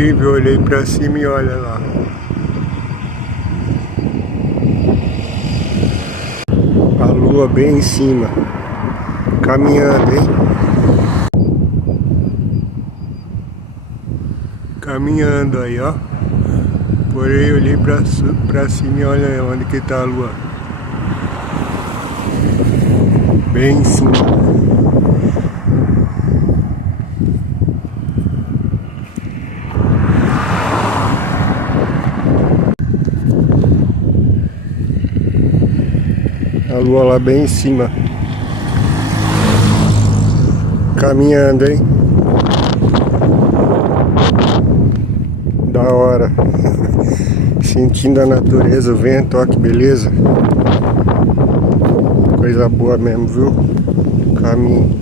incrível, olhei pra cima e olha lá. A lua bem em cima, caminhando, hein? Caminhando aí, ó. Porém, olhei pra cima e olha onde que tá a lua. Bem em cima. A lua lá bem em cima. Caminhando, hein? Da hora. Sentindo a natureza, o vento, ó que beleza. Coisa boa mesmo, viu? Caminho.